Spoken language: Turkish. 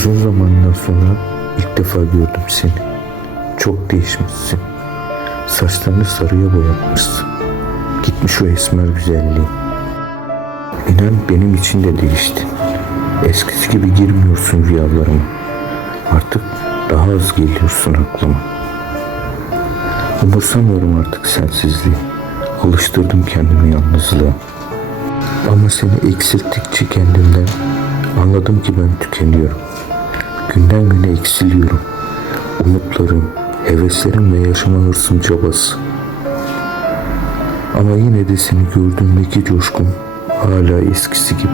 Uzun zamandan sonra ilk defa gördüm seni. Çok değişmişsin. Saçlarını sarıya boyatmışsın. Gitmiş o esmer güzelliğin. İnan benim için de değişti. Eskisi gibi girmiyorsun rüyalarıma. Artık daha az geliyorsun aklıma. Umursamıyorum artık sensizliği. Alıştırdım kendimi yalnızlığa. Ama seni eksilttikçe kendimden anladım ki ben tükeniyorum. Günden güne eksiliyorum. Umutlarım, heveslerim ve yaşama hırsım cabası. Ama yine de seni gördüğümdeki coşkum hala eskisi gibi.